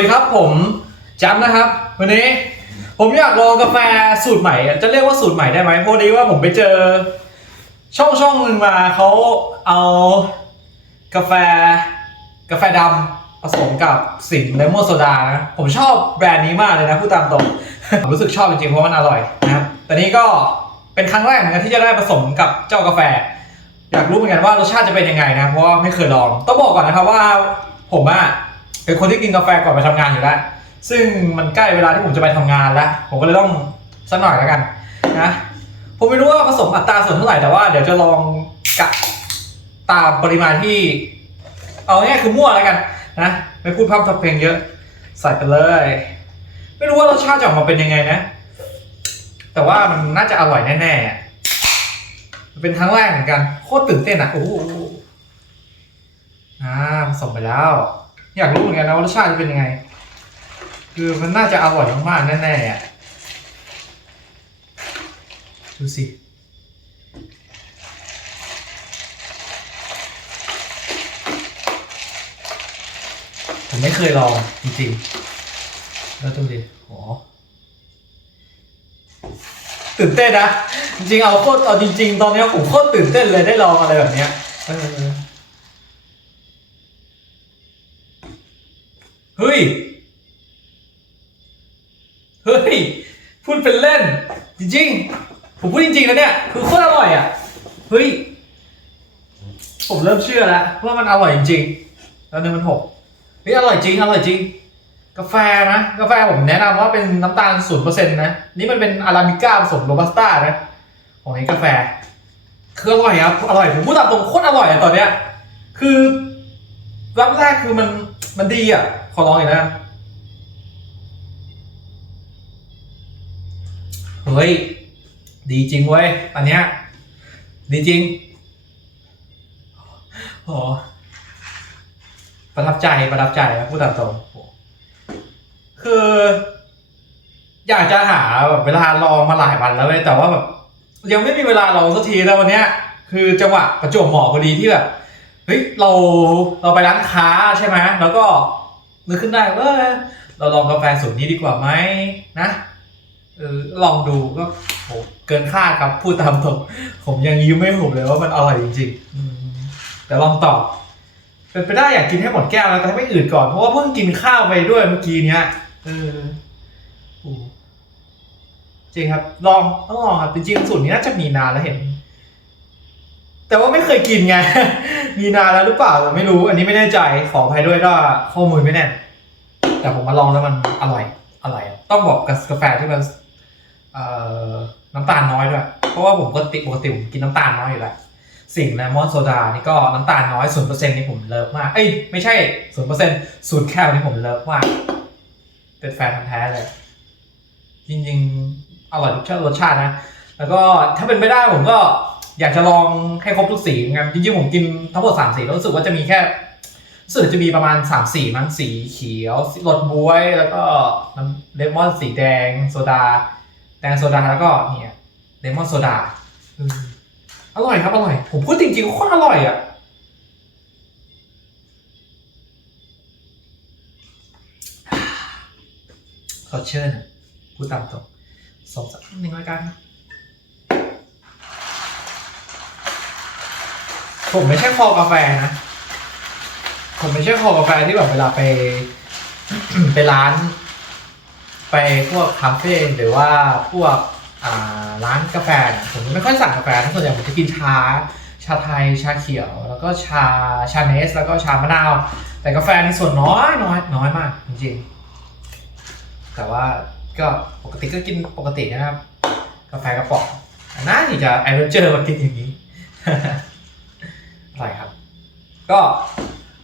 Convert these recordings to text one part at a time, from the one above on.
สวัสดีครับผมจัมนะครับ วันนี้ผมอยากลองกาแฟสูตรใหม่ จะเรียกว่าสูตรใหม่ได้ไหมเพราะดีว่าผมไปเจอ ช่องช่องหนึ่งมาเขาเอากาแฟ กาแฟดำผสมกับสิงเลมอนโซดานะผมชอบแบรนด์นี้มากเลยนะพูดตามตรงผมรู้สึกชอบจริงๆเพราะมันอร่อยนะครับแต่นี้ก็เป็นครั้งแรกเหมือนกันที่จะได้ผสมกับเจ้ากาแฟ อยากรู้เหมือนกันว่ารสชาติจะเป็นยังไงนะเพราะว่าไม่เคยลอง ต้องบอกก่อนนะครับว่าผมอะ เป็นคนที่กินกาแฟก่อนไปทำงานอยู่แล้ว ซึ่งมันใกล้เวลาที่ผมจะไปทำงานแล้ว ผมก็เลยต้องสักหน่อยแล้วกันนะผมไม่รู้ว่าผสมอัตราส่วนเท่าไหร่แต่ว่าเดี๋ยวจะลองกะตามปริมาณที่ เอาง่ายคือมั่วแล้วกันนะไม่พูดพร่ำทำเพลงเยอะ ใส่ไปเลย ไม่รู้ว่ารสชาติจะออกมาเป็นยังไงนะ แต่ว่ามันน่าจะอร่อยแน่ๆเป็นครั้งแรกเหมือนกัน โคตรตื่นเต้นอะโอ้โหอ่าผสมไปแล้ว อยากรู้เหมือนกันนะว่ารสชาติจะเป็นยังไง คือมันน่าจะอร่อยมากๆแน่ๆอะดูสิผมไม่เคยลองจริงๆ แล้วดูดิโหตื่นเต้นนะ จริงๆ เอาโคตรเอาจริง ๆ ตอนนี้ผมโคตรตื่นเต้นเลยได้ลองอะไรแบบเนี้ยเออ เฮ้ย เฮ้ย พูดเป็นเล่น จริงๆ ผมพูดจริงๆนะเนี่ย คือโคตรอร่อยอะ เฮ้ย ผมเริ่มเชื่อแล้วว่ามันอร่อยจริงๆแล้วเนื้อมันหกเฮ้ยอร่อยจริง อร่อยจริง กาแฟนะ กาแฟผมแนะนำว่าเป็นน้ำตาลศูนย์เปอร์เซ็นต์นะ นี่มันเป็นอาราบิก้าผสมโรบัสต้านะ ของนี้กาแฟ คืออร่อยครับ อร่อย ผมพูดตามตรงโคตรอร่อยอะตอนเนี้ย คือรับแรกคือมันมันดีอะขอลองอีกนะเฮ้ย ดีจริงเว้ยอันเนี้ยดีจริงโอ้ประทับใจประทับใจนะพูดตามตรงคือ อยากจะหาแบบเวลาลองมาหลายวันแล้วเลยแต่ว่าแบบยังไม่มีเวลาลองสักทีแล้ววันเนี้ย คือจังหวะประจวบเหมาะพอดีที่แบบเฮ้ยเราเราไปร้านค้าใช่ไหมแล้วก็ นึกขึ้นได้ว่าเออเราลองกาแฟสูตรนี้ดีกว่าไหมนะเออลองดูก็โหเกินคาดครับพูดตามตรงผมยังยิ้มไม่หุบเลยว่ามันอร่อยจริงๆอืมแต่ลองตอบเป็นไปได้อยากกินให้หมดแก้วแล้วแต่ให้ไม่อื่นก่อนเพราะว่าเพิ่งกินข้าวไปด้วยเมื่อกี้เนี้ยเออโอ้จริงครับ ลองต้องลองครับจริงๆสูตรนี้น่าจะมีนานแล้วเห็น แต่ว่าไม่เคยกินไง มีนานแล้วหรือเปล่าแต่ไม่รู้ อันนี้ไม่แน่ใจขออภัยด้วยก็ข้อมูลไม่แน่น แต่ผมมาลองแล้วมันอร่อยอร่อย ต้องบอกกับกาแฟที่มันน้ำตาลน้อยด้วย เพราะว่าผมก็ติปกติผมกินน้ำตาลน้อยอยู่แล้ว สิ่งเลมอนโซดานี่ก็น้ำตาลน้อยศูนเปอร์เซ็นต์นี่ผมเลิฟมาก เอ้ยไม่ใช่ศูนเปอร์เซ็นต์ศูนย์แคลนี่ผมเลิฟมาก เป็นแฟนพันธ์แท้เลย จริงๆอร่อยทุกชาติรสชาตินะ แล้วก็ถ้าเป็นไปได้ผมก็อยากจะลองให้ครบทุกสีเหมือนกันจริงๆผมกินทั้งหมดสามสีแล้วรู้สึกว่าจะมีแค่ รู้สึกจะมีประมาณสามสีมั้งสีเขียวรสบวย แล้วก็น้ำเลมอนสีแดงโซดา แดงโซดาแล้วก็เนี่ยเลมอนโซดาอร่อยครับอร่อย ผมพูดจริงๆโคตรอร่อยอะขอเชิญอะพูดตามตรงสองสักหนึ่งรายการผมไม่ใช่คอกาแฟนะ ผมไม่ใช่คอกาแฟที่แบบเวลาไป ไปร้าน ไปพวกคาเฟ่หรือว่าพวกอ่าร้านกาแฟนี่ยผมไม่ค่อยสั่งกาแฟนะส่วนใหญ่ผมจะกินชา ชาไทย ชาเขียว แล้วก็ชา ชาเนส แล้วก็ชามะนาว แต่กาแฟในส่วนน้อยน้อยน้อยมากจริงๆ แต่ว่าก็ปกติก็กินปกตินะครับ กาแฟกระป๋องน่าที่จะแอดเวนเจอร์มากินอย่างนี้อร่อยครับ ก็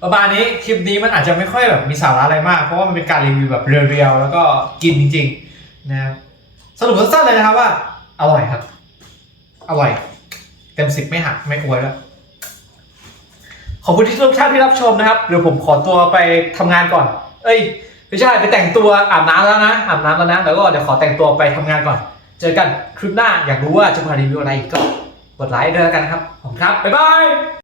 ประมาณนี้คลิปนี้มันอาจจะไม่ค่อยแบบมีสาระอะไรมาก เพราะว่ามันเป็นการรีวิวแบบเรียวๆแล้วก็กินจริงๆนะครับสรุปสั้นๆเลยนะครับว่า อร่อยครับ อร่อย เต็มสิบไม่หักไม่อวยแล้วขอบคุณที่ทุกท่านที่รับชมนะครับเดี๋ยวผมขอตัวไปทำงานก่อน เอ้ยไม่ใช่ไปแต่งตัวอาบน้ำแล้วนะอาบน้ำแล้วนะแล้วก็เดี๋ยวขอแต่งตัวไปทำงานก่อน เจอกันคลิปหน้าอยากรู้ว่าจะมารีวิวอะไรก็กดไลค์ด้วยวกันครับผมครับบ๊ายบาย